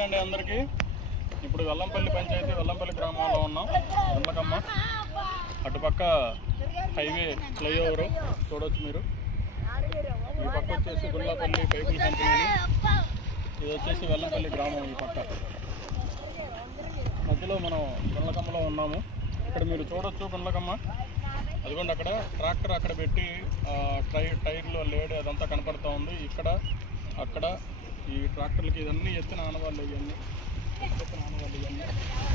నమస్తే అండి అందరికీ. ఇప్పుడు వెల్లంపల్లి పంచాయతీ వెల్లంపల్లి గ్రామంలో ఉన్నాం. గుండ్లకమ్మ అటుపక్క హైవే ఫ్లైఓవర్ చూడవచ్చు మీరు. ఈ పక్క వచ్చేసి గుండ్లపల్లి పైపుల కంపెనీ, ఇది వచ్చేసి వెల్లంపల్లి గ్రామం. ఈ పక్క మధ్యలో మనం గుండ్లకమ్మలో ఉన్నాము. ఇక్కడ మీరు చూడొచ్చు గుండ్లకమ్మ, అదిగోండి అక్కడ ట్రాక్టర్ అక్కడ పెట్టి టైర్లు లేడ్ అదంతా కనపడుతూ ఉంది. ఇక్కడ అక్కడ ఈ ట్రాక్టర్లకి ఇవన్నీ ఎత్తిన ఆనవాళ్ళు, ఇవన్నీ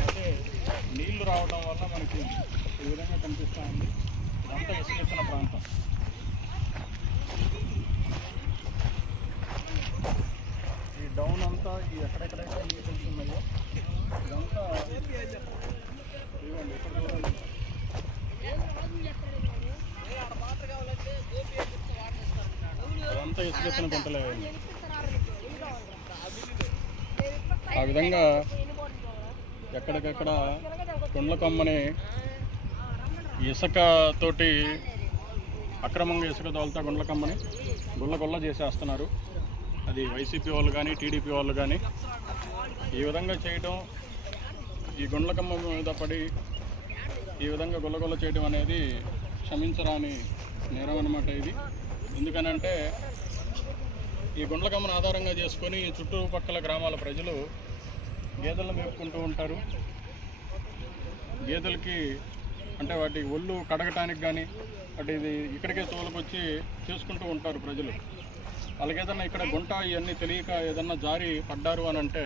అయితే నీళ్లు రావడం వల్ల మనకి ఈ విధంగా కనిపిస్తూ ఉంది. ఇదంతా ఇసుకెత్తిన ప్రాంతం. ఈ డౌన్ అంతా ఈ ఎక్కడెక్కడైతే నీళ్ళు వెళ్తున్నాయో ఇదంతా ఇవ్వండి. ఇక్కడ చూడండి, అదంతా ఇసుకెత్తిన గుంటలే. ఆ విధంగా ఎక్కడికక్కడ గుండ్లకమ్మని ఇసుకతోటి అక్రమంగా ఇసుక తోలుతా గుండ్లకమ్మని గుళ్ళ చేసేస్తున్నారు. అది వైసీపీ వాళ్ళు కానీ టీడీపీ వాళ్ళు కానీ ఈ విధంగా చేయడం, ఈ గుండ్లకమ్మ మీద పడి ఈ విధంగా గుళ్ళ చేయడం అనేది క్షమించరాని నేరం అన్నమాట ఇది. ఎందుకనంటే ఈ గుండ్లకమ్మను ఆధారంగా చేసుకొని చుట్టుపక్కల గ్రామాల ప్రజలు గేదెలను మేపుకుంటూ ఉంటారు. గేదెలకి అంటే వాటి ఒళ్ళు కడగటానికి కానీ వాటి ఇది ఇక్కడికే తోలుకొచ్చి చేసుకుంటూ ఉంటారు ప్రజలు. వాళ్ళకి ఏదన్నా ఇక్కడ గుంట ఇవన్నీ తెలియక ఏదన్నా జారి పడ్డారు అని అంటే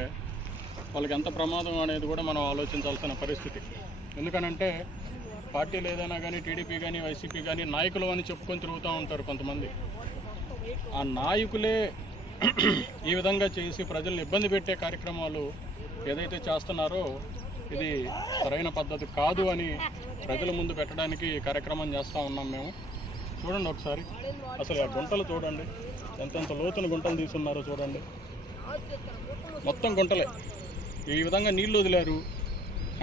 వాళ్ళకి ఎంత ప్రమాదం అనేది కూడా మనం ఆలోచించాల్సిన పరిస్థితి. ఎందుకనంటే పార్టీలు ఏదైనా కానీ టీడీపీ కానీ వైసీపీ కానీ నాయకులు అని చెప్పుకొని తిరుగుతూ ఉంటారు కొంతమంది. ఆ నాయకులే ఈ విధంగా చేసి ప్రజల్ని ఇబ్బంది పెట్టే కార్యక్రమాలు ఏదైతే చేస్తున్నారో ఇది సరైన పద్ధతి కాదు అని ప్రజల ముందు పెట్టడానికి కార్యక్రమం చేస్తూ ఉన్నాం మేము. చూడండి ఒకసారి, అసలు ఆ గుంటలు చూడండి, ఎంతెంత లోతున గుంటలు తీసున్నారో చూడండి. మొత్తం గుంటలే. ఈ విధంగా నీళ్ళు వదిలారు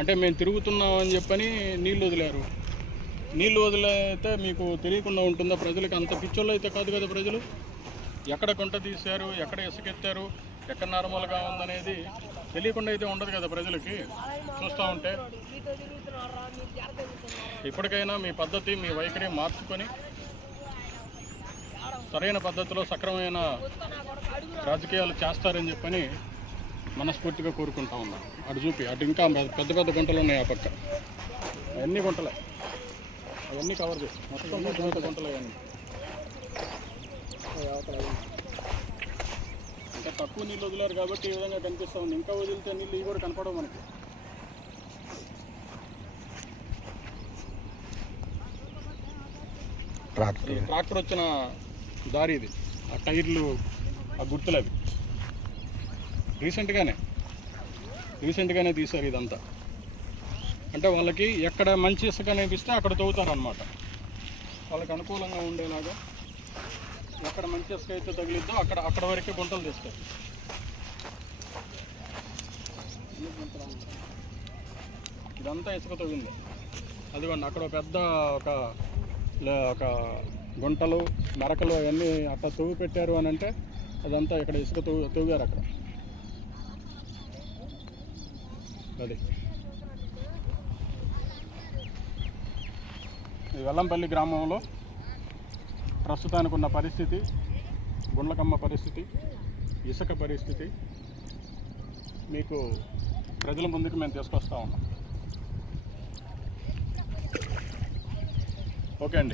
అంటే మేము తిరుగుతున్నామని చెప్పని నీళ్ళు వదిలారు. నీళ్ళు వదిలేస్తే మీకు తెలియకుండా ఉంటుందా? ప్రజలకు అంత పిచ్చోళ్ళు అయితే కాదు కదా ప్రజలు. ఎక్కడ గుంట తీశారు, ఎక్కడ ఇసుకెత్తారు, ఎక్కడ నార్మల్గా ఉందనేది తెలియకుండా అయితే ఉండదు కదా ప్రజలకి చూస్తూ ఉంటే. ఇప్పటికైనా మీ పద్ధతి, మీ వైఖరి మార్చుకొని సరైన పద్ధతిలో సక్రమమైన రాజకీయాలు చేస్తారని చెప్పని మనస్ఫూర్తిగా కోరుకుంటా ఉన్నాం. అటు చూపి, అటు ఇంకా పెద్ద పెద్ద గుంటలు ఉన్నాయి. ఆ పక్క అవన్నీ గుంటలే, అవన్నీ కవర్ చేసి మొత్తం పెద్ద గుంటలు అవన్నీ. ఇంకా తక్కువ నీళ్ళు వదిలారు కాబట్టి ఈ విధంగా కనిపిస్తూ ఉంది. ఇంకా వదిలితే నీళ్ళు ఇవి కూడా కనపడవు మనకి. ట్రాక్టర్ వచ్చిన దారి ఇది. ఆ టైర్లు, ఆ గుర్తులు అవి రీసెంట్గానే తీశారు ఇదంతా. అంటే వాళ్ళకి ఎక్కడ మంచి ఇసుక అనిపిస్తే అక్కడ తవ్వుతారనమాట. వాళ్ళకి అనుకూలంగా ఉండేలాగా ఎక్కడ మంచి ఇసుక అయితే తగిలిద్దో అక్కడ వరకే గుంటలు తీస్తారు. ఇదంతా ఇసుక తవ్వింది. అదిగోండి అక్కడ పెద్ద ఒక గుంటలు, మెరకలు అవన్నీ అక్కడ తవ్వి పెట్టారు అని అంటే అదంతా ఇక్కడ ఇసుక తవ్వారు అక్కడ. అది వెల్లంపల్లి గ్రామంలో ప్రస్తుతానికి ఉన్న పరిస్థితి, గుండ్లకమ్మ పరిస్థితి, ఇసుక పరిస్థితి మీకు ప్రజల ముందుకు మేము తీసుకొస్తా ఉన్నాం. ఓకే అండి.